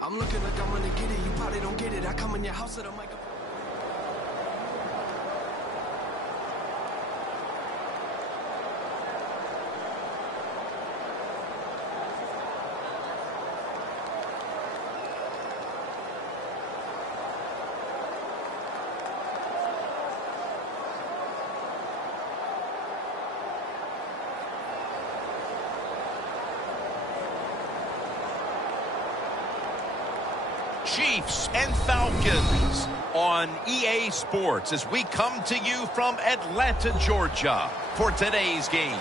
I'm looking like I'm gonna get it. You probably don't get it. I come in your house at a microphone. Chiefs and Falcons on EA Sports as we come to you from Atlanta, Georgia for today's game.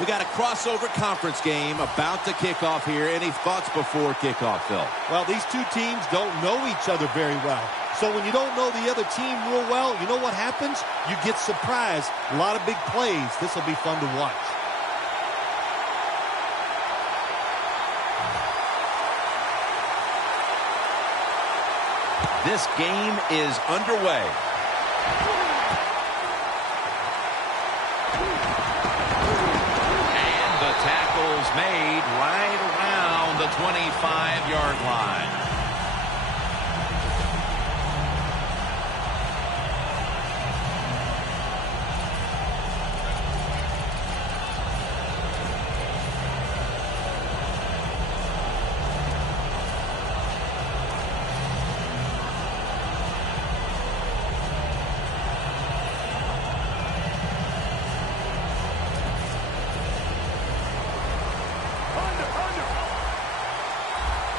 We got a crossover conference game about to kick off here. Any thoughts before kickoff, Phil? Well, these two teams don't know each other very well. So when you don't know the other team real well, you know what happens? You get surprised. A lot of big plays. This will be fun to watch. This game is underway. And the tackle's made right around the 25-yard line.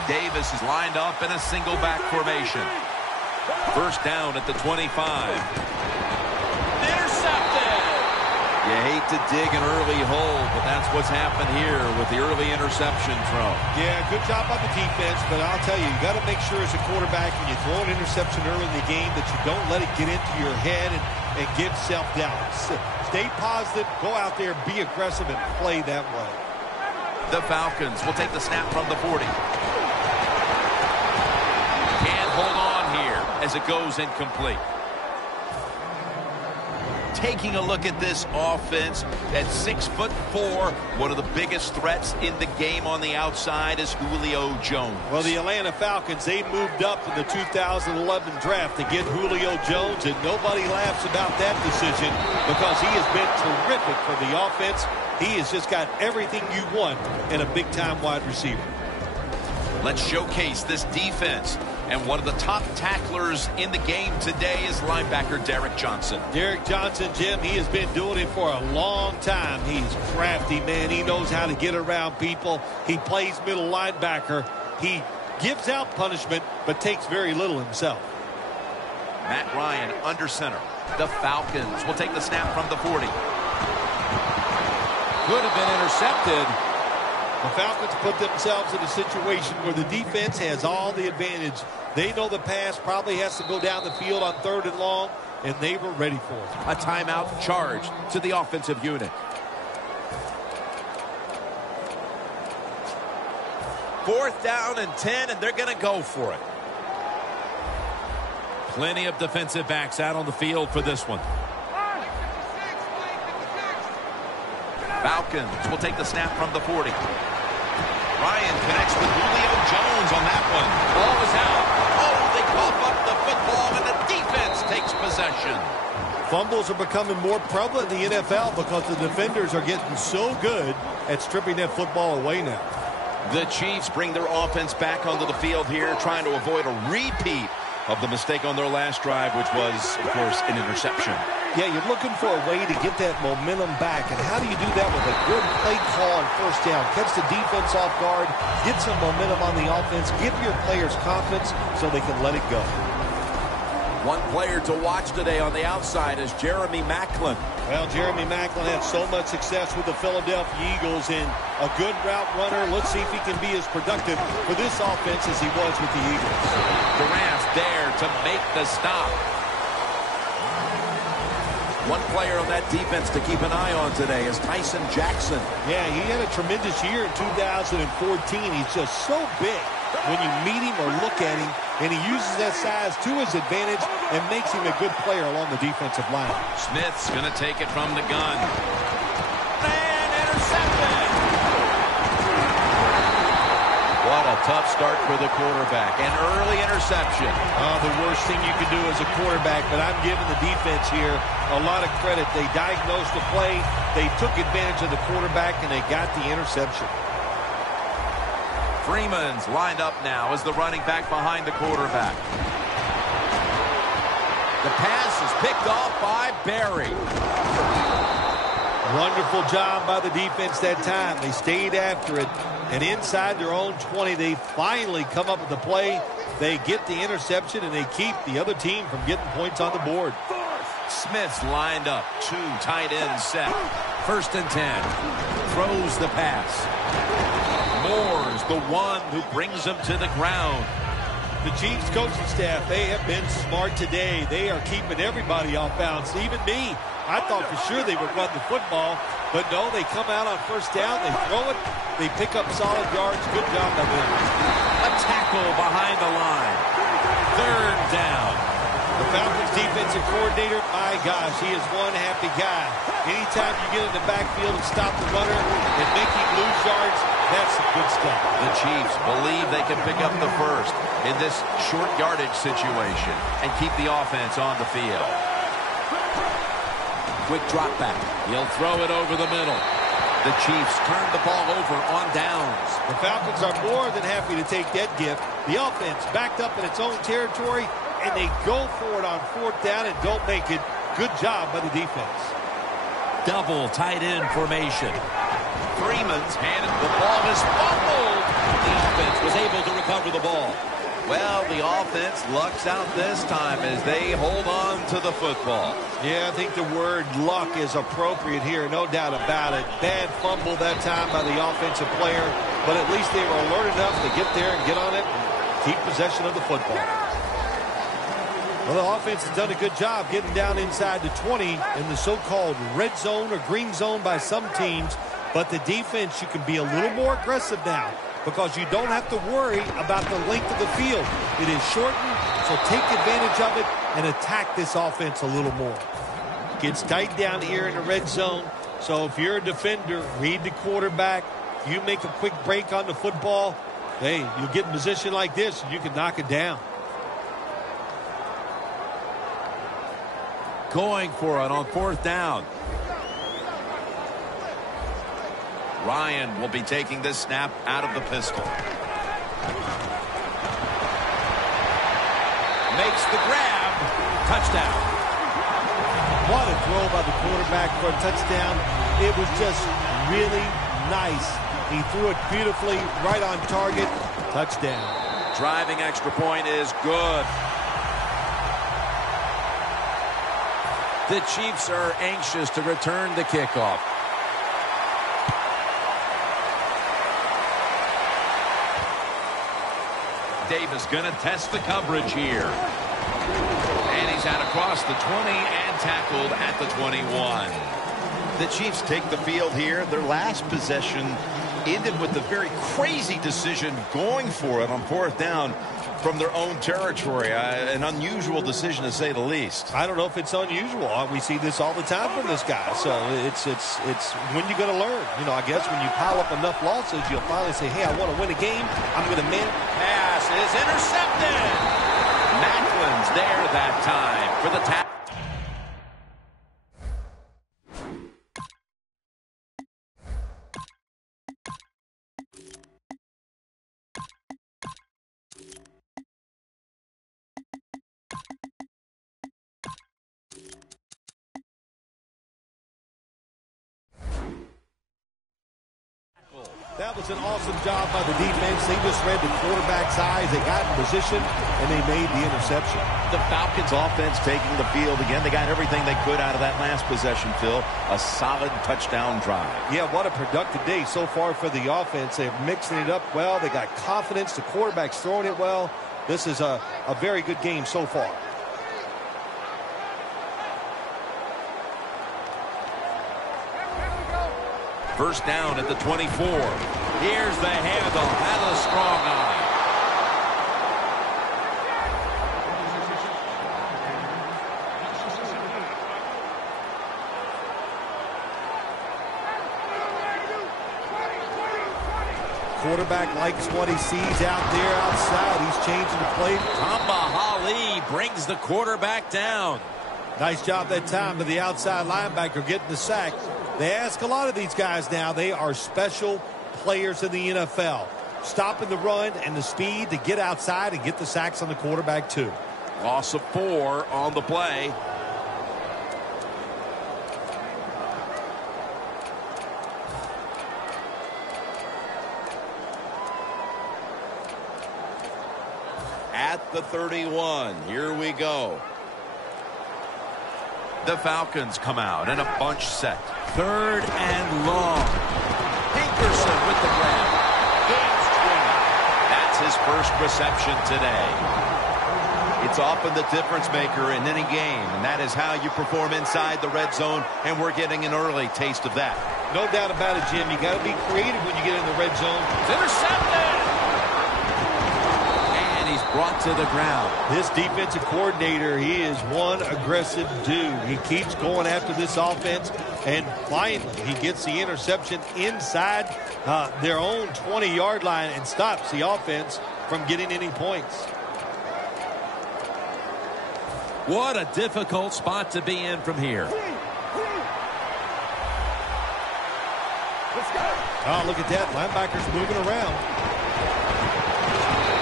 Davis is lined up in a single back formation. First down at the 25. Intercepted! You hate to dig an early hole, but that's what's happened here with the early interception throw. Yeah, good job by the defense, but I'll tell you, you got to make sure as a quarterback when you throw an interception early in the game that you don't let it get into your head and give self-doubt. Stay positive, go out there, be aggressive, and play that way. The Falcons will take the snap from the 40. Can't hold on here as it goes incomplete. Taking a look at this offense at 6'4", one of the biggest threats in the game on the outside is Julio Jones. Well, the Atlanta Falcons, they moved up in the 2011 draft to get Julio Jones, and nobody laughs about that decision because he has been terrific for the offense. He has just got everything you want in a big-time wide receiver. Let's showcase this defense. And one of the top tacklers in the game today is linebacker Derek Johnson. Derek Johnson, Jim, he has been doing it for a long time. He's crafty, man. He knows how to get around people. He plays middle linebacker. He gives out punishment, but takes very little himself. Matt Ryan under center. The Falcons will take the snap from the 40. Could have been intercepted. The Falcons put themselves in a situation where the defense has all the advantage. They know the pass probably has to go down the field on 3rd and long, and they were ready for it. A timeout charged to the offensive unit. Fourth down and 10, and they're going to go for it. Plenty of defensive backs out on the field for this one. Falcons will take the snap from the 40. Ryan connects with Julio Jones on that one. Ball is out. Oh, they cough up the football, and the defense takes possession. Fumbles are becoming more prevalent in the NFL because the defenders are getting so good at stripping that football away now. The Chiefs bring their offense back onto the field here, trying to avoid a repeat of the mistake on their last drive, which was, of course, an interception. Yeah, you're looking for a way to get that momentum back. And how do you do that with a good play call on first down? Catch the defense off guard, get some momentum on the offense, give your players confidence so they can let it go. One player to watch today on the outside is Jeremy Maclin. Well, Jeremy Maclin had so much success with the Philadelphia Eagles and a good route runner. Let's see if he can be as productive for this offense as he was with the Eagles. Durant's there to make the stop. One player on that defense to keep an eye on today is Tyson Jackson. Yeah, he had a tremendous year in 2014. He's just so big when you meet him or look at him, and he uses that size to his advantage and makes him a good player along the defensive line. Smith's going to take it from the gun. And intercepted! What a tough start for the quarterback. An early interception. The worst thing you can do as a quarterback, but I'm giving the defense here a lot of credit. They diagnosed the play, they took advantage of the quarterback, and they got the interception. Freeman's lined up now as the running back behind the quarterback. The pass is picked off by Barry. Wonderful job by the defense that time. They stayed after it, and inside their own 20, they finally come up with the play. They get the interception, and they keep the other team from getting points on the board. Smith's lined up. 2 tight ends set. 1st and 10. Throws the pass. Moore's the one who brings him to the ground. The Chiefs coaching staff, they have been smart today. They are keeping everybody off bounds, even me. I thought for sure they would run the football, but no, they come out on 1st down, they throw it, they pick up solid yards. Good job by them. A tackle behind the line. 3rd down. The Falcons defensive coordinator, my gosh, he is one happy guy. Anytime you get in the backfield and stop the runner and make him lose yards, that's some good stuff. The Chiefs believe they can pick up the first in this short yardage situation and keep the offense on the field. Quick drop back. He'll throw it over the middle. The Chiefs turn the ball over on downs. The Falcons are more than happy to take that gift. The offense backed up in its own territory, and they go for it on 4th down and don't make it. Good job by the defense. Double tight end formation. Freeman's handed. The ball is fumbled. The offense was able to recover the ball. Well, the offense lucks out this time as they hold on to the football. Yeah, I think the word luck is appropriate here, no doubt about it. Bad fumble that time by the offensive player, but at least they were alert enough to get there and get on it and keep possession of the football. Well, the offense has done a good job getting down inside the 20 in the so-called red zone or green zone by some teams, but the defense, you can be a little more aggressive now, because you don't have to worry about the length of the field. It is shortened, so take advantage of it and attack this offense a little more. Gets tight down here in the red zone, so if you're a defender, read the quarterback. You make a quick break on the football, hey, you get in position like this, and you can knock it down. Going for it on 4th down. Ryan will be taking this snap out of the pistol. Makes the grab. Touchdown. What a throw by the quarterback for a touchdown. It was just really nice. He threw it beautifully, right on target. Touchdown. Driving extra point is good. The Chiefs are anxious to return the kickoff. Davis going to test the coverage here. And he's out across the 20 and tackled at the 21. The Chiefs take the field here. Their last possession ended with a very crazy decision going for it on 4th down from their own territory. An unusual decision, to say the least. I don't know if it's unusual. We see this all the time from this guy. So it's when you're going to learn. You know, I guess when you pile up enough losses, you'll finally say, hey, I want to win a game. I'm going to man. Pass is intercepted. Macklin's there that time for the tackle. That was an awesome job by the defense. They just read the quarterback's eyes. They got in position, and they made the interception. The Falcons offense taking the field again. They got everything they could out of that last possession, Phil. A solid touchdown drive. Yeah, what a productive day so far for the offense. They're mixing it up well. They got confidence. The quarterback's throwing it well. This is a very good game so far. First down at the 24. Here's the handle. Had a strong eye. quarterback likes what he sees out there outside. He's changing the play. Tamba brings the quarterback down. Nice job that time by the outside linebacker getting the sack. They ask a lot of these guys now. They are special players in the NFL. Stopping the run and the speed to get outside and get the sacks on the quarterback too. Loss of 4 on the play. At the 31, here we go. The Falcons come out in a bunch set. 3rd and long. Hankerson with the grab. Gains 20. That's his first reception today. It's often the difference maker in any game, and that is how you perform inside the red zone, and we're getting an early taste of that. No doubt about it, Jim. You got to be creative when you get in the red zone. It's intercepted. And he's brought to the ground. This defensive coordinator, he is one aggressive dude. He keeps going after this offense, and finally he gets the interception inside their own 20-yard line and stops the offense from getting any points. What a difficult spot to be in from here. Oh, look at that. Linebackers moving around.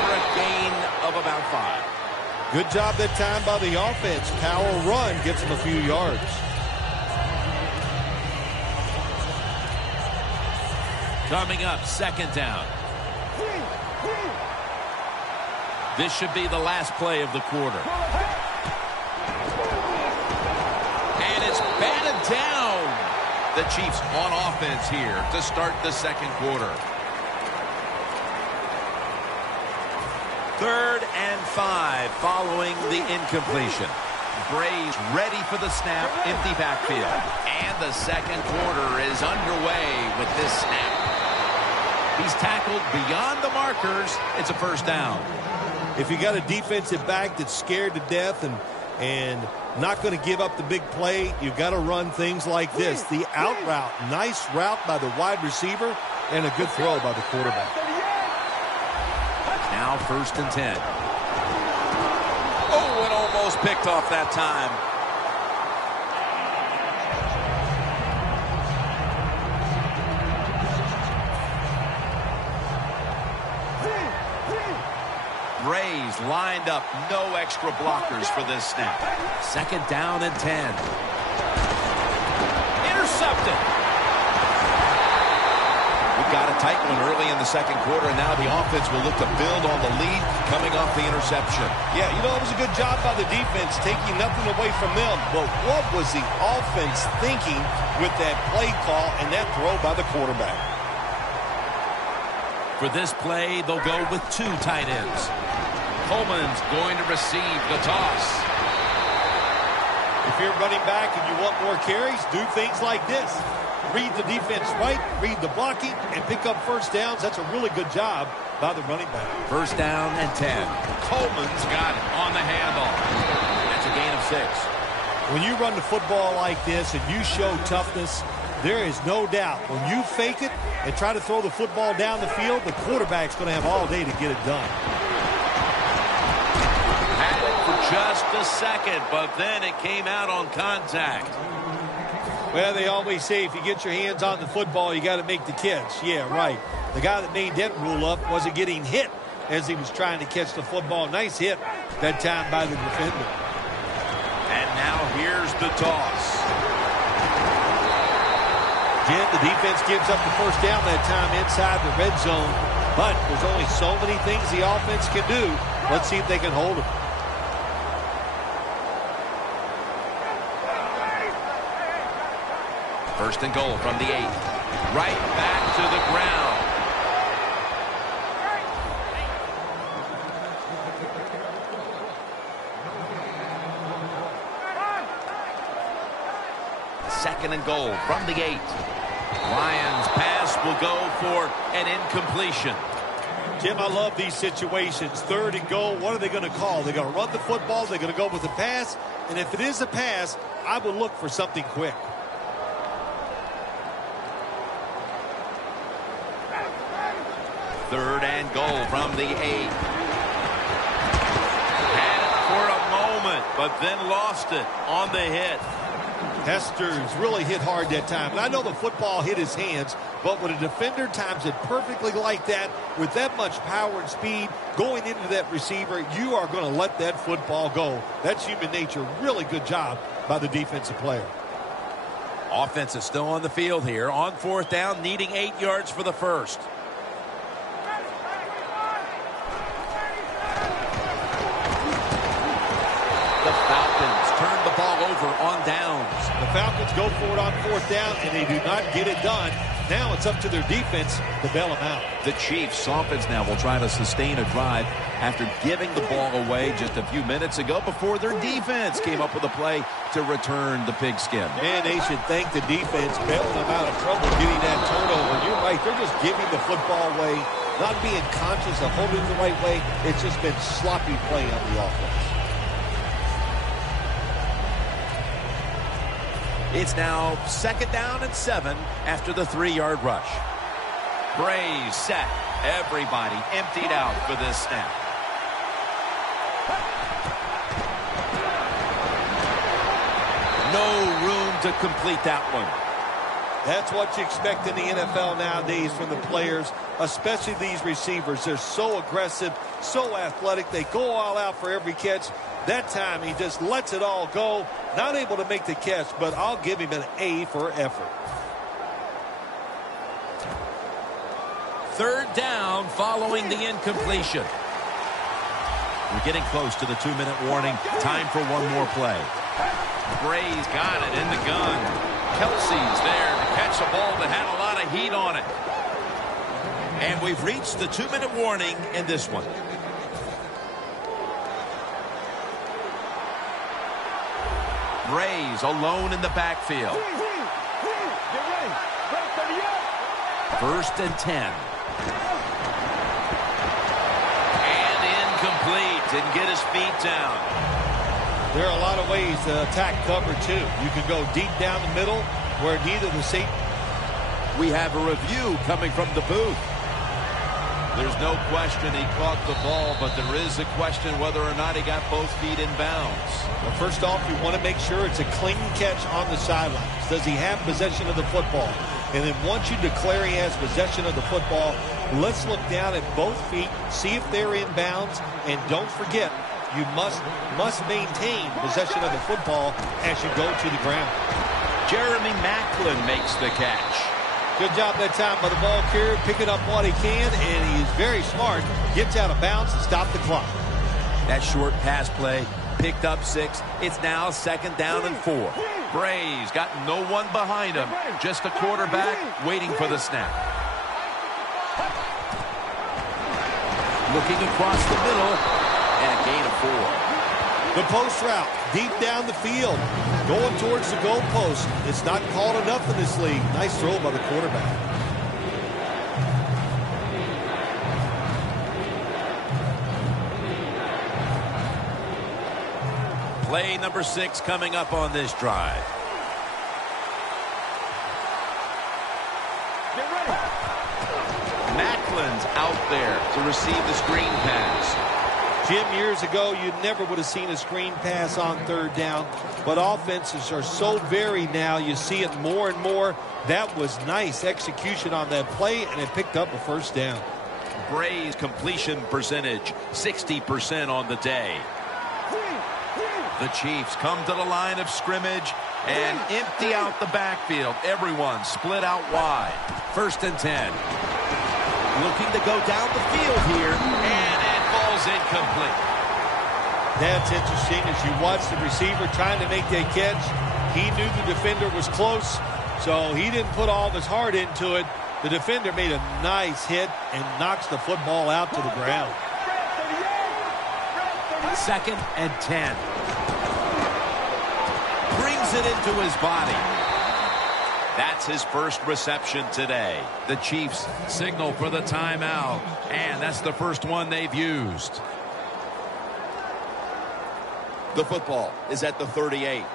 For a gain of about 5. Good job that time by the offense. Power run gets them a few yards. Coming up, 2nd down. This should be the last play of the quarter. And it's batted down. The Chiefs on offense here to start the 2nd quarter. 3rd and 5 following the incompletion. Braves ready for the snap, empty backfield. And the 2nd quarter is underway with this snap. He's tackled beyond the markers. It's a 1st down. If you got a defensive back that's scared to death and not going to give up the big play, you've got to run things like this. The out route, nice route by the wide receiver, and a good throw by the quarterback. Now 1st and 10. Oh, and almost picked off that time. Braves lined up, no extra blockers for this snap. 2nd down and 10. Intercepted. We've got a tight one early in the 2nd quarter, and now the offense will look to build on the lead coming off the interception. Yeah, you know, it was a good job by the defense taking nothing away from them. But what was the offense thinking with that play call and that throw by the quarterback? For this play, they'll go with 2 tight ends. Coleman's going to receive the toss. If you're running back and you want more carries, do things like this. Read the defense right, read the blocking, and pick up 1st downs. That's a really good job by the running back. 1st down and 10. Coleman's got it on the handoff. That's a gain of 6. When you run the football like this and you show toughness, there is no doubt when you fake it and try to throw the football down the field, the quarterback's going to have all day to get it done. Had it for just a second, but then it came out on contact. Well, they always say if you get your hands on the football, you got to make the catch. Yeah, right. The guy that made that rule up wasn't getting hit as he was trying to catch the football. Nice hit that time by the defender. And now here's the toss. Jim, the defense gives up the 1st down that time inside the red zone. But there's only so many things the offense can do. Let's see if they can hold them. First and goal from the 8. Right back to the ground. Second and goal from the 8. Lions pass will go for an incompletion. Jim, I love these situations. 3rd and goal. What are they going to call? They're going to run the football. They're going to go with the pass. And if it is a pass, I would look for something quick. 3rd and goal from the 8. Had it for a moment, but then lost it on the hit. Hester's really hit hard that time. And I know the football hit his hands, but when a defender times it perfectly like that, with that much power and speed going into that receiver, you are going to let that football go. That's human nature. Really good job by the defensive player. Offense is still on the field here on 4th down, needing 8 yards for the first. The Falcons turn the ball over on downs. The Falcons go for it on 4th down, and they do not get it done. Now it's up to their defense to bail them out. The Chiefs offense now will try to sustain a drive after giving the ball away just a few minutes ago before their defense came up with a play to return the pigskin. Man, they should thank the defense bailing them out of trouble getting that turnover. You're right. They're just giving the football away, not being conscious of holding it the right way. It's just been sloppy play on the offense. It's now 2nd down and 7 after the 3-yard rush. Brays set. Everybody emptied out for this snap. No room to complete that one. That's what you expect in the NFL nowadays from the players, especially these receivers. They're so aggressive, so athletic. They go all out for every catch. That time he just lets it all go. Not able to make the catch, but I'll give him an A for effort. 3rd down following the incompletion. We're getting close to the 2-minute warning. Time for one more play. Brays got it in the gun. Kelsey's there to catch a ball that had a lot of heat on it. And we've reached the 2-minute warning in this one. Brays alone in the backfield. 1st and 10. And incomplete. Didn't get his feet down. There are a lot of ways to attack cover, too. You can go deep down the middle where neither the safety. We have a review coming from the booth. There's no question he caught the ball, but there is a question whether or not he got both feet in bounds. Well, first off, you want to make sure it's a clean catch on the sidelines. Does he have possession of the football? And then once you declare he has possession of the football, let's look down at both feet, see if they're in bounds, and don't forget, you must maintain possession of the football as you go to the ground. Jeremy Maclin makes the catch. Good job that time by the ball carrier, picking up what he can, and he is very smart. Gets out of bounds to stop the clock. That short pass play picked up 6. It's now 2nd down and 4. Brays got no one behind him, just a quarterback waiting for the snap. Looking across the middle, and a gain of 4. The post route, deep down the field, going towards the goal post. It's not called enough in this league. Nice throw by the quarterback. Play number 6 coming up on this drive. Macklin's out there to receive the screen pass. Jim, years ago, you never would have seen a screen pass on 3rd down, but offenses are so varied now. You see it more and more. That was nice execution on that play, and it picked up a 1st down. Brays' completion percentage, 60% on the day. The Chiefs come to the line of scrimmage and empty out the backfield. Everyone split out wide. 1st and 10. Looking to go down the field here, and it falls incomplete. That's interesting as you watch the receiver trying to make that catch. He knew the defender was close, so he didn't put all of his heart into it. The defender made a nice hit and knocks the football out to the ground. 2nd and 10. Brings it into his body. That's his first reception today. The Chiefs signal for the timeout, and that's the first one they've used. The football is at the 38.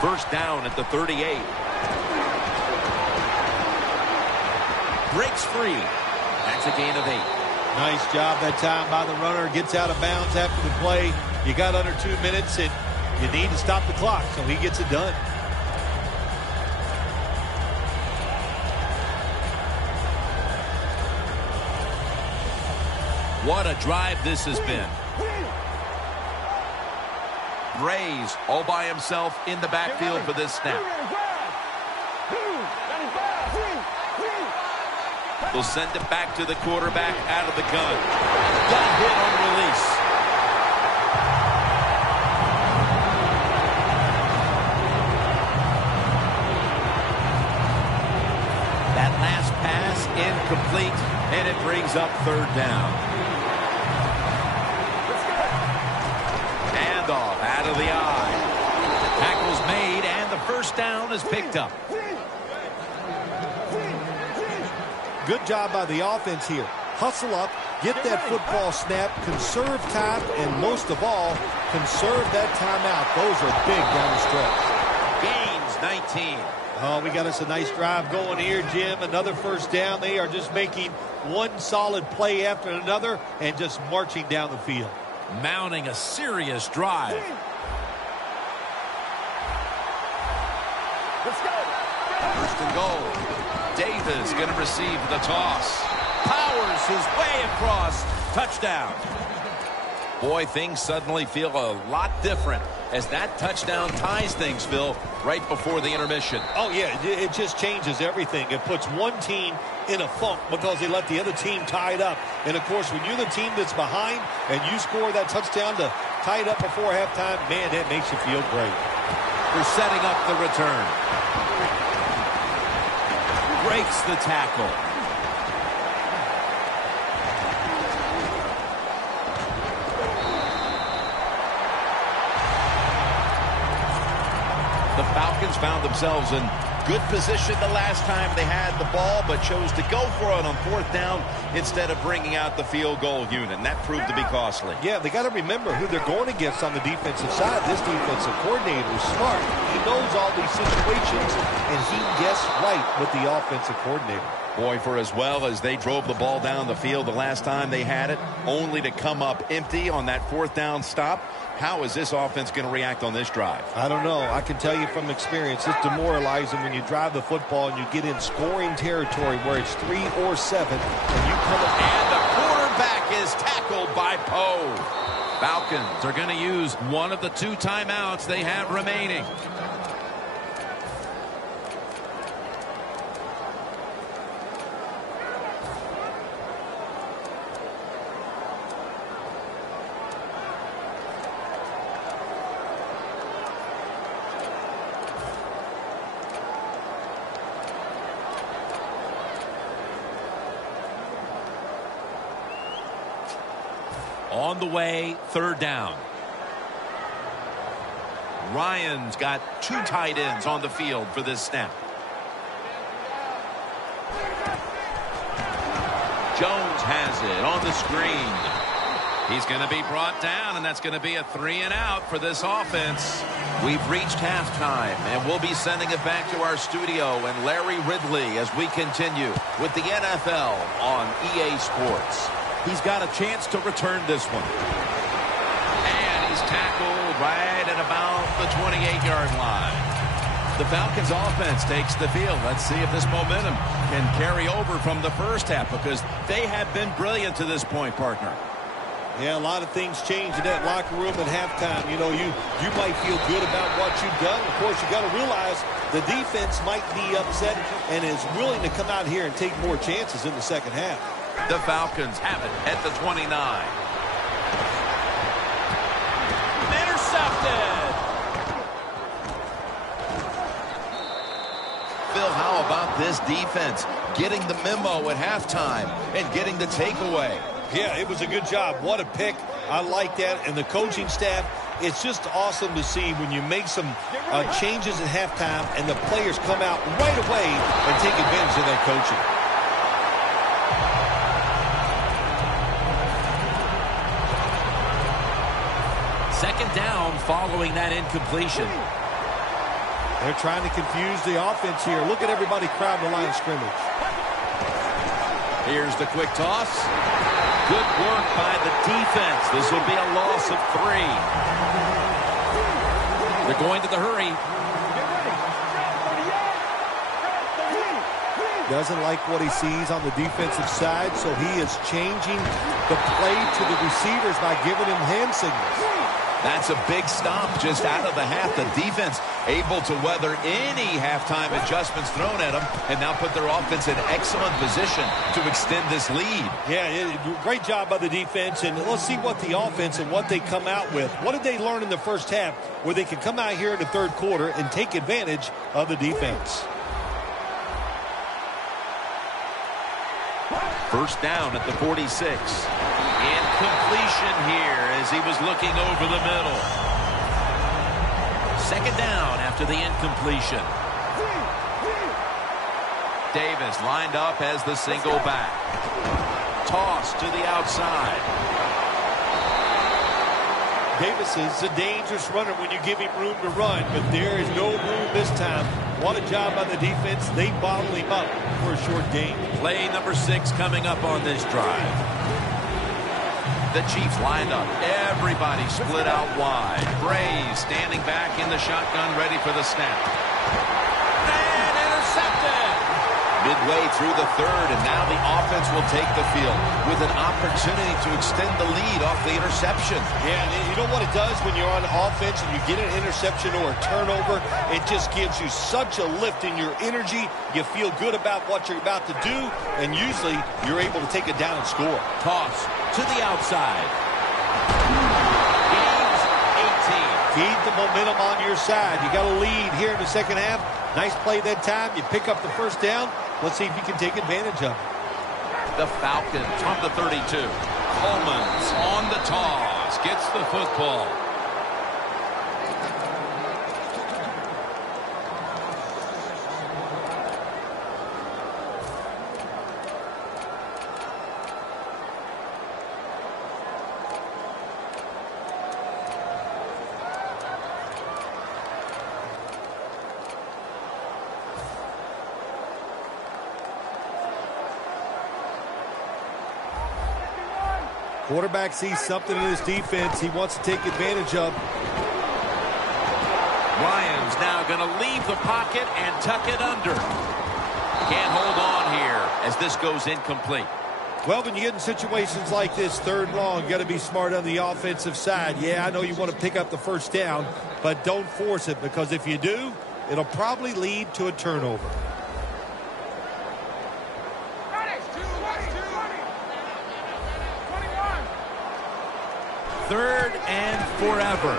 First down at the 38. Breaks free. That's a gain of 8. Nice job that time by the runner. Gets out of bounds after the play. You got under 2 minutes, and you need to stop the clock, so he gets it done. What a drive this has been. Brays all by himself in the backfield for this snap. They'll send it back to the quarterback out of the gun. Got hit on release. That last pass incomplete, and it brings up third down. Handoff out of the eye. Tackle's made, and the first down is picked up. Good job by the offense here. Hustle up, get that football snap, conserve time, and most of all, conserve that timeout. Those are big down the stretch. Gains 19. Oh, we got us a nice drive going here, Jim. Another first down. They are just making one solid play after another and just marching down the field. Mounting a serious drive. Let's go. First and goal. Davis going to receive the toss. Powers his way across. Touchdown. Boy, things suddenly feel a lot different as that touchdown ties things, Phil, right before the intermission. Oh, yeah, it just changes everything. It puts one team in a funk because they let the other team tie it up. And, of course, when you're the team that's behind and you score that touchdown to tie it up before halftime, man, that makes you feel great. They're setting up the return. Breaks the tackle. The Falcons found themselves in good position the last time they had the ball, but chose to go for it on fourth down instead of bringing out the field goal unit, and that proved to be costly. Yeah, they got to remember who they're going against on the defensive side. This defensive coordinator is smart. He knows all these situations, and he guessed right with the offensive coordinator. Boy, for as well as they drove the ball down the field the last time they had it, only to come up empty on that fourth down stop, how is this offense going to react on this drive? I don't know. I can tell you from experience, it's demoralizing when you drive the football and you get in scoring territory where it's 3 or 7, and you come up. And the quarterback is tackled by Poe. Falcons are going to use one of the 2 timeouts they have remaining. On the way, third down. Ryan's got 2 tight ends on the field for this snap. Jones has it on the screen. He's going to be brought down, and that's going to be a 3 and out for this offense. We've reached halftime, and we'll be sending it back to our studio and Larry Ridley as we continue with the NFL on EA Sports. He's got a chance to return this one. And he's tackled right at about the 28-yard line. The Falcons offense takes the field. Let's see if this momentum can carry over from the first half, because they have been brilliant to this point, partner. Yeah, a lot of things change in that locker room at halftime. You know, you might feel good about what you've done. Of course, you got to realize the defense might be upset and is willing to come out here and take more chances in the second half. The Falcons have it at the 29. Intercepted. Phil, how about this defense getting the memo at halftime and getting the takeaway? Yeah, it was a good job. What a pick. I like that. And the coaching staff, it's just awesome to see when you make some changes at halftime and the players come out right away and take advantage of that coaching. Second down following that incompletion. They're trying to confuse the offense here. Look at everybody crowding the line of scrimmage. Here's the quick toss. Good work by the defense. This will be a loss of 3. They're going to the hurry. Doesn't like what he sees on the defensive side, so he is changing the play to the receivers by giving him hand signals. That's a big stop just out of the half. The defense able to weather any halftime adjustments thrown at them and now put their offense in excellent position to extend this lead. Yeah, great job by the defense, and let's see what the offense and what they come out with. What did they learn in the first half where they can come out here in the third quarter and take advantage of the defense? First down at the 46. Incompletion here as he was looking over the middle. Second down after the incompletion. Davis lined up as the single back. Toss to the outside. Davis is a dangerous runner when you give him room to run, but there is no room this time. What a job by the defense. They bottle him up for a short gain. Play number 6 coming up on this drive. The Chiefs lined up. Everybody split out wide. Bray standing back in the shotgun, ready for the snap. And intercepted! Midway through the third, and now the offense will take the field with an opportunity to extend the lead off the interception. Yeah, and you know what it does when you're on offense and you get an interception or a turnover? It just gives you such a lift in your energy. You feel good about what you're about to do, and usually you're able to take it down and score. Toss to the outside. Gains 18. Keep the momentum on your side. You got a lead here in the second half. Nice play that time. You pick up the first down. Let's see if you can take advantage of it. The Falcons from the 32. Coleman's on the toss. Gets the football. Quarterback sees something in his defense he wants to take advantage of. Ryan's now going to leave the pocket and tuck it under. Can't hold on here as this goes incomplete. Well, when you get in situations like this, third long, you got to be smart on the offensive side. Yeah, I know you want to pick up the first down, but don't force it, because if you do, it'll probably lead to a turnover. Third and forever.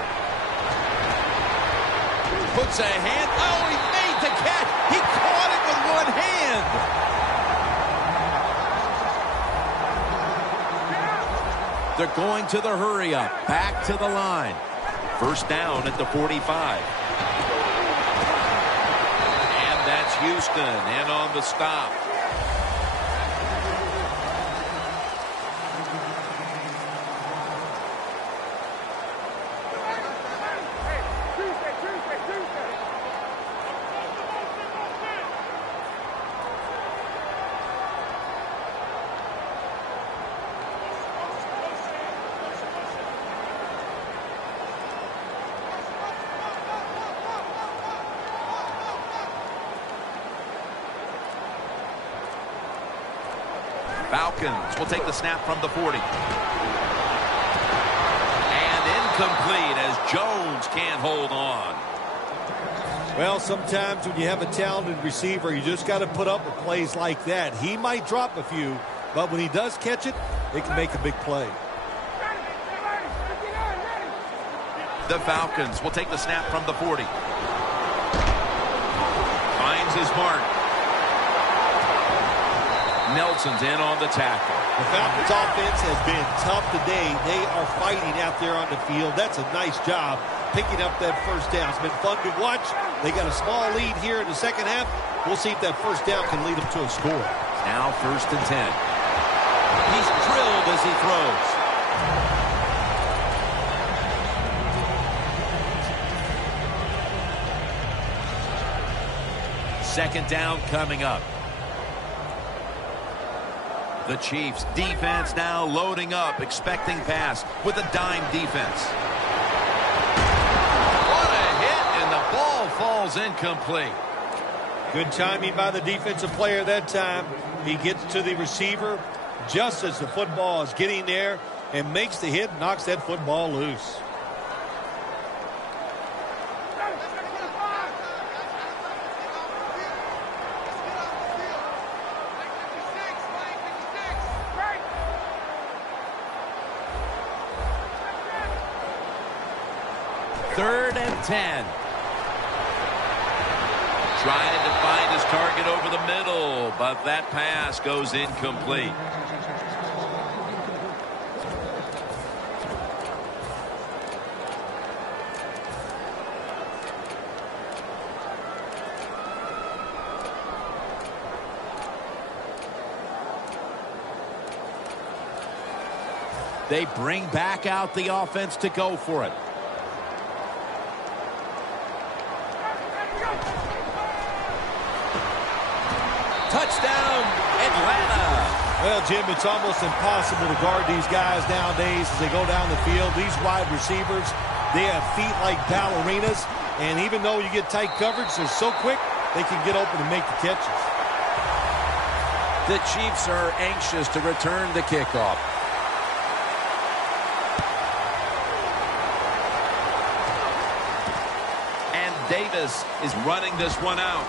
Puts a hand. Oh, he made the catch. He caught it with one hand. They're going to the hurry up. Back to the line. First down at the 45. And that's Houston in on the stop. Falcons will take the snap from the 40. And incomplete as Jones can't hold on. Well, sometimes when you have a talented receiver, you just got to put up with plays like that. He might drop a few, but when he does catch it, it can make a big play. The Falcons will take the snap from the 40. Finds his mark. Nelson's in on the tackle. The Falcons offense has been tough today. They are fighting out there on the field. That's a nice job picking up that first down. It's been fun to watch. They got a small lead here in the second half. We'll see if that first down can lead them to a score. Now first and 10. He's drilled as he throws. Second down coming up. The Chiefs defense now loading up, expecting pass with a dime defense. What a hit, and the ball falls incomplete. Good timing by the defensive player that time. He gets to the receiver just as the football is getting there and makes the hit, knocks that football loose. Third and 10. Trying to find his target over the middle, but that pass goes incomplete. They bring back out the offense to go for it. Touchdown, Atlanta. Well, Jim, it's almost impossible to guard these guys nowadays as they go down the field. These wide receivers, they have feet like ballerinas, and even though you get tight coverage, they're so quick, they can get open and make the catches. The Chiefs are anxious to return the kickoff. And Davis is running this one out.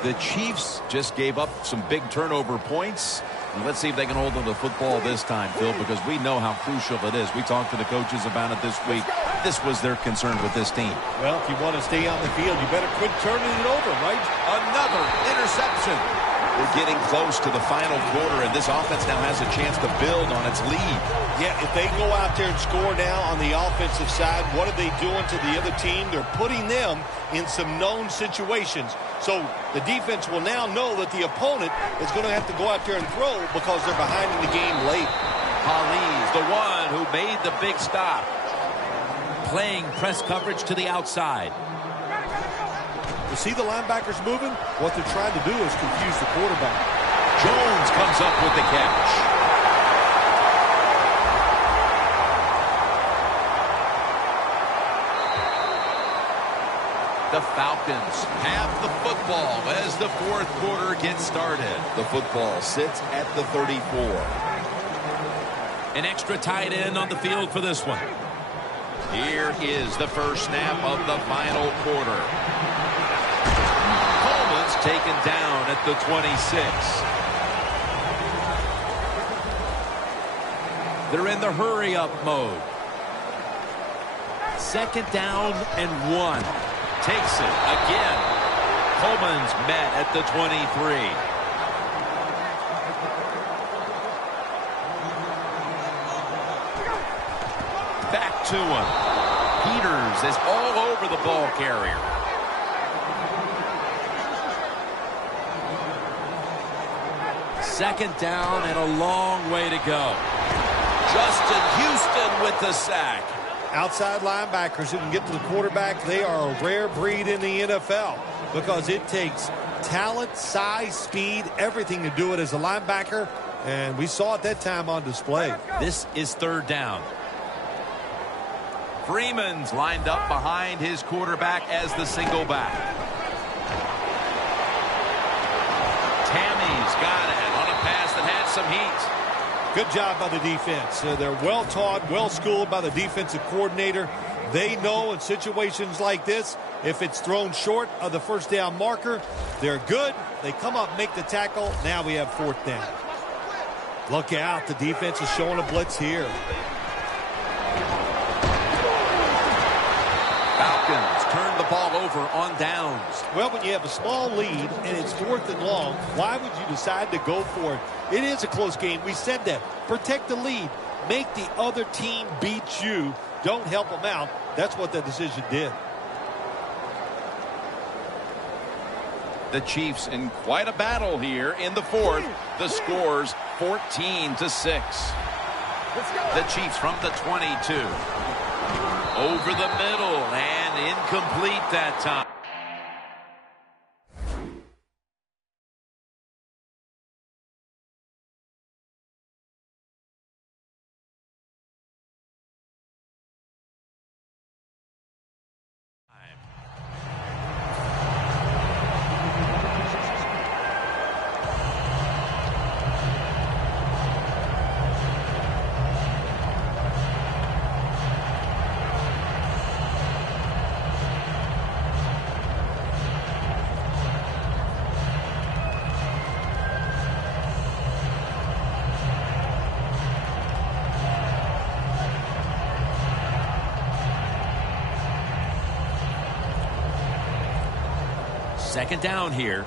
The Chiefs just gave up some big turnover points. And let's see if they can hold on to the football this time, Phil, because we know how crucial it is. We talked to the coaches about it this week. This was their concern with this team. Well, if you want to stay on the field, you better quit turning it over, right? Another interception. We're getting close to the final quarter, and this offense now has a chance to build on its lead. Yeah, if they go out there and score now on the offensive side, what are they doing to the other team? They're putting them in some known situations. So the defense will now know that the opponent is going to have to go out there and throw because they're behind in the game late. Ali's the one who made the big stop. Playing press coverage to the outside. You see the linebackers moving? What they're trying to do is confuse the quarterback. Jones comes up with the catch. The Falcons have the football as the fourth quarter gets started. The football sits at the 34. An extra tight end on the field for this one. Here is the first snap of the final quarter. Coleman's taken down at the 26. They're in the hurry-up mode. Second down and 1. Takes it again. Coleman's met at the 23. Back to him. Peters is all over the ball carrier. Second down and a long way to go. Justin Houston with the sack. Outside linebackers who can get to the quarterback, they are a rare breed in the NFL because it takes talent, size, speed, everything to do it as a linebacker, and we saw it that time on display. This is third down. Freeman's lined up behind his quarterback as the single back. Tammy's got it on a pass that had some heat. Good job by the defense. They're well taught, well schooled by the defensive coordinator. They know in situations like this, if it's thrown short of the first down marker, they're good. They come up, make the tackle. Now we have fourth down. Look out. The defense is showing a blitz here. Falcons turn the ball over on downs. Well, when you have a small lead and it's fourth and long, why would you decide to go for it? It is a close game. We said that. Protect the lead. Make the other team beat you. Don't help them out. That's what that decision did. The Chiefs in quite a battle here in the fourth. The score's 14-6. The Chiefs from the 22. Over the middle and incomplete that time. Second down here.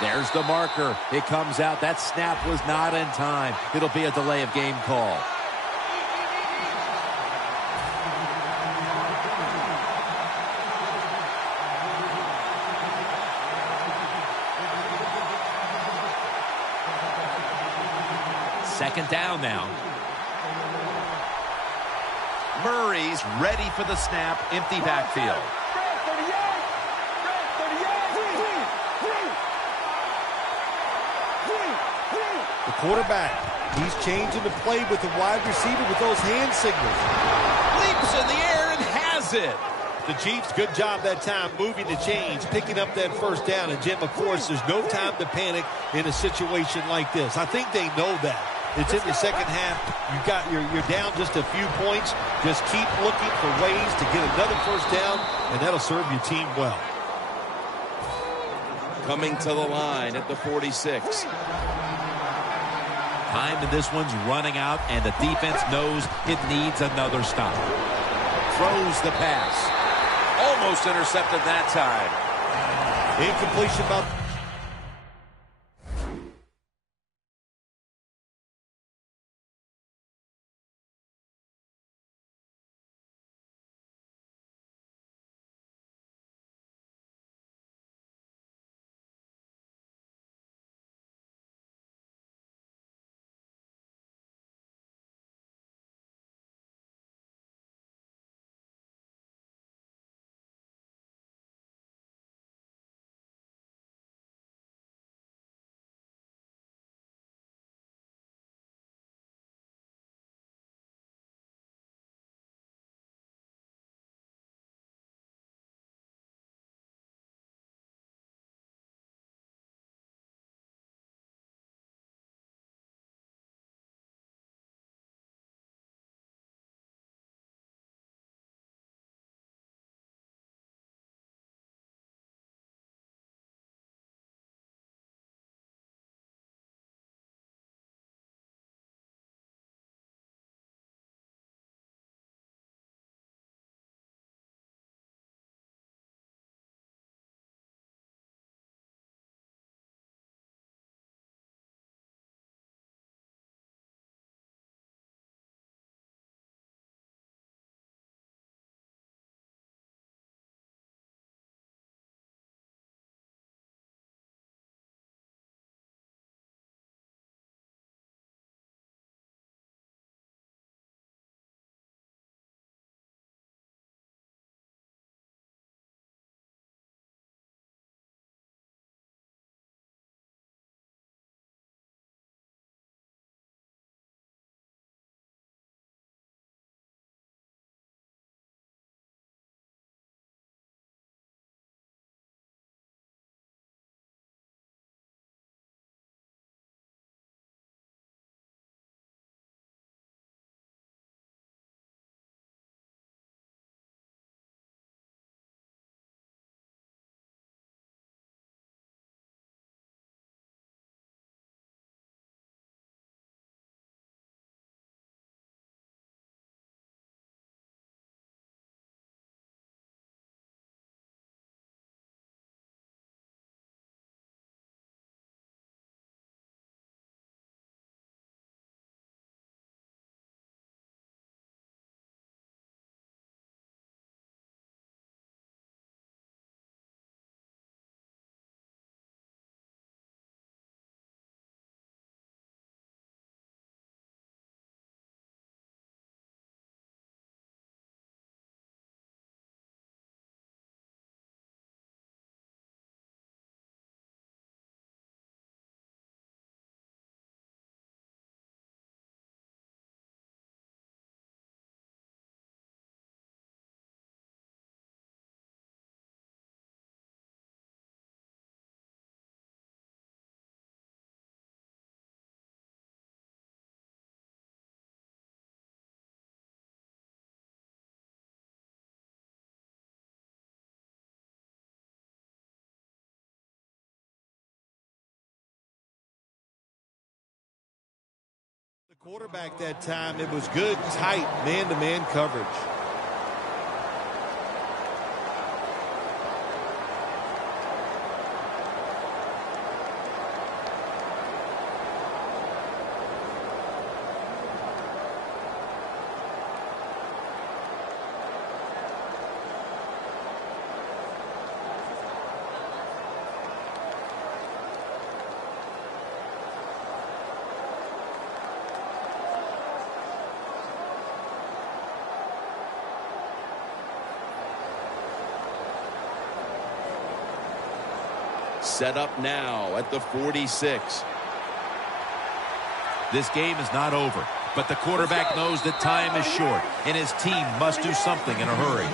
There's the marker. It comes out. That snap was not in time. It'll be a delay of game call. Second down now. Murray's ready for the snap. Empty backfield. The quarterback, he's changing the play with the wide receiver with those hand signals. Leaps in the air and has it. The Chiefs, good job that time moving the chains, picking up that first down. And, Jim, of course, there's no time to panic in a situation like this. I think they know that. It's in the second half. You're down just a few points. Just keep looking for ways to get another first down, and that'll serve your team well. Coming to the line at the 46. Time in this one's running out, and the defense knows it needs another stop. Throws the pass. Almost intercepted that time. Incompletion about Quarterback that time, it was good, tight, man-to-man coverage. Set up now at the 46. This game is not over, but the quarterback knows that time is short, and his team must do something in a hurry.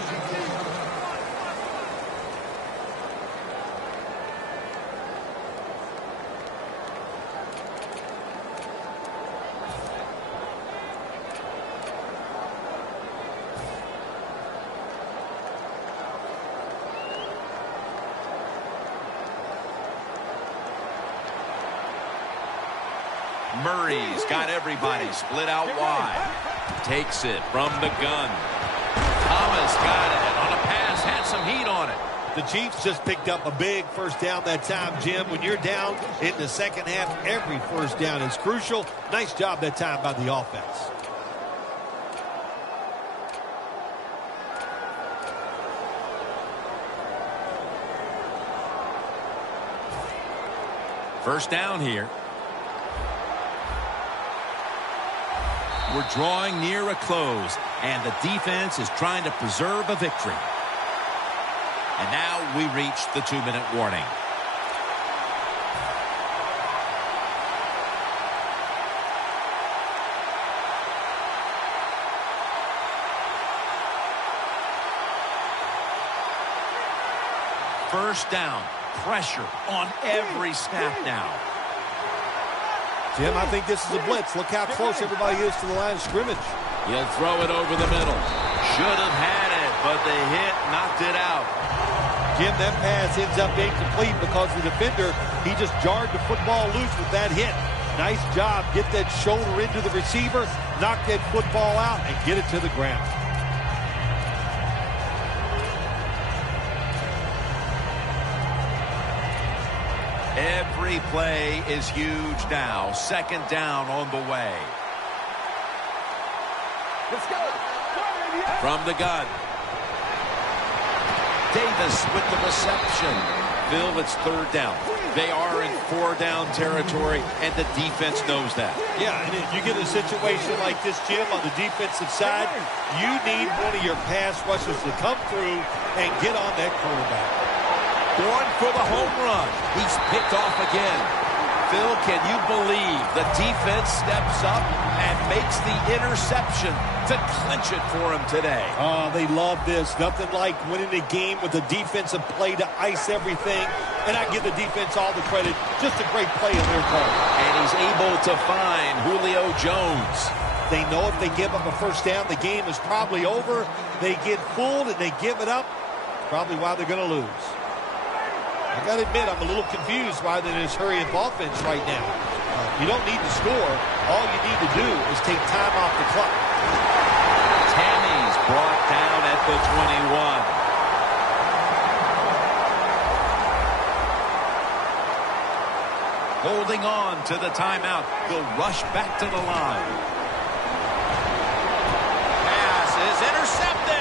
Murray's got everybody split out wide. Takes it from the gun. Thomas got it on a pass, had some heat on it. The Chiefs just picked up a big first down that time, Jim. When you're down in the second half, every first down is crucial. Nice job that time by the offense. First down here. We're drawing near a close, and the defense is trying to preserve a victory. And now we reach the 2-minute warning. First down, pressure on every snap now. Jim, I think this is a blitz. Look how close everybody is to the line of scrimmage. He'll throw it over the middle. Should have had it, but the hit knocked it out. Jim, that pass ends up being complete because the defender, he just jarred the football loose with that hit. Nice job. Get that shoulder into the receiver, knock that football out, and get it to the ground. Every play is huge now. Second down on the way. Let's go. From the gun. Davis with the reception. Bill, it's third down. They are in 4-down territory, and the defense knows that. Yeah, and if you get a situation like this, Jim, on the defensive side, you need one of your pass rushers to come through and get on that quarterback. Going for the home run. He's picked off again. Phil, can you believe the defense steps up and makes the interception to clinch it for him today? Oh, they love this. Nothing like winning a game with a defensive play to ice everything. And I give the defense all the credit. Just a great play on their part. And he's able to find Julio Jones. They know if they give up a first down, the game is probably over. They get fooled and they give it up. Probably why they're going to lose. I got to admit, I'm a little confused why they're in this hurry of offense right now. You don't need to score. All you need to do is take time off the clock. Tammy's brought down at the 21. Holding on to the timeout. They'll rush back to the line. Pass is intercepted.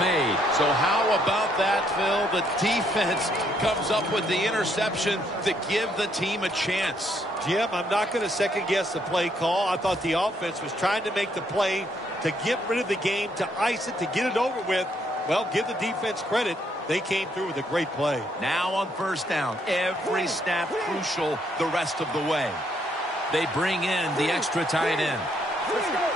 Made. So how about that, Phil? The defense comes up with the interception to give the team a chance. Jim, I'm not going to second-guess the play call. I thought the offense was trying to make the play to get rid of the game, to ice it, to get it over with. Well, give the defense credit. They came through with a great play. Now on first down, every snap crucial the rest of the way. They bring in the extra tight end. Let's go.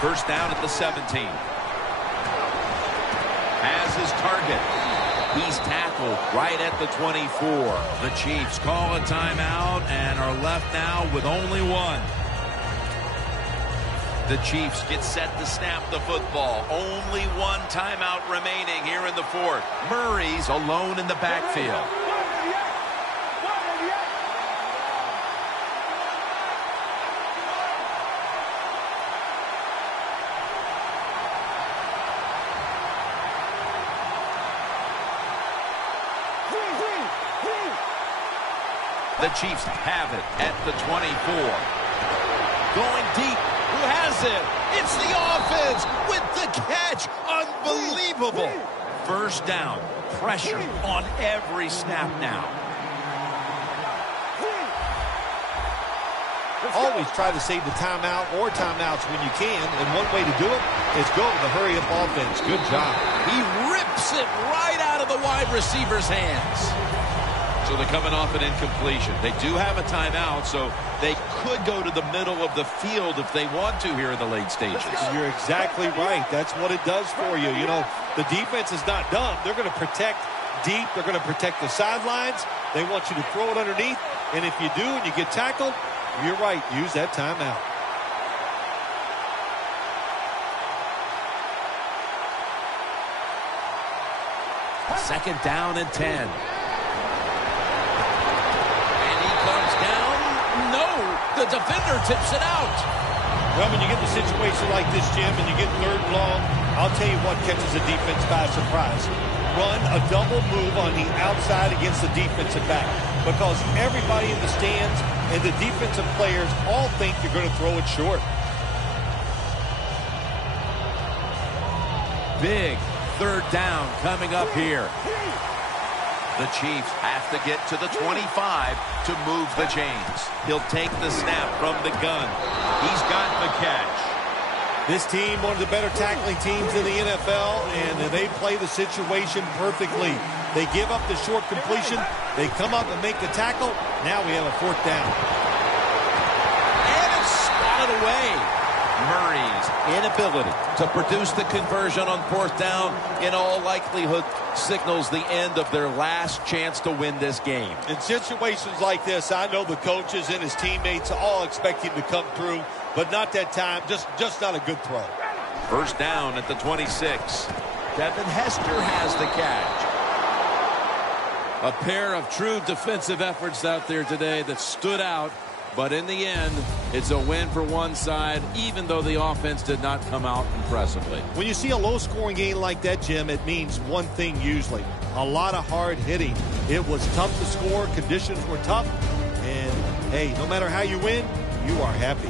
First down at the 17. Has his target. He's tackled right at the 24. The Chiefs call a timeout and are left now with only one. The Chiefs get set to snap the football. Only one timeout remaining here in the fourth. Murray's alone in the backfield. The Chiefs have it at the 24. Going deep. Who has it? It's the offense with the catch. Unbelievable. First down. Pressure on every snap now. Always try to save the timeout or timeouts when you can, and one way to do it is go to the hurry-up offense. Good job. He rips it right out of the wide receiver's hands. So they're coming off an incompletion. They do have a timeout, so they could go to the middle of the field if they want to here in the late stages. You're exactly right. That's what it does for you. You know, the defense is not done. They're going to protect deep. They're going to protect the sidelines. They want you to throw it underneath. And if you do and you get tackled, you're right. Use that timeout. Second down and 10. The defender tips it out. Well, when you get in a situation like this, Jim, and you get third and long, I'll tell you what catches the defense by surprise. Run a double move on the outside against the defensive back, because everybody in the stands and the defensive players all think you're going to throw it short. Big third down coming up here. The Chiefs have to get to the 25 to move the chains. He'll take the snap from the gun. He's got the catch. This team, one of the better tackling teams in the NFL, and they play the situation perfectly. They give up the short completion. They come up and make the tackle. Now we have a fourth down. And it's swatted away. Murray's inability to produce the conversion on fourth down in all likelihood signals the end of their last chance to win this game. In situations like this, I know the coaches and his teammates all expect him to come through, but not that time. Just not a good throw. First down at the 26. Devin Hester has the catch. A pair of true defensive efforts out there today that stood out. But in the end, it's a win for one side, even though the offense did not come out impressively. When you see a low-scoring game like that, Jim, it means one thing usually. A lot of hard hitting. It was tough to score. Conditions were tough. And, hey, no matter how you win, you are happy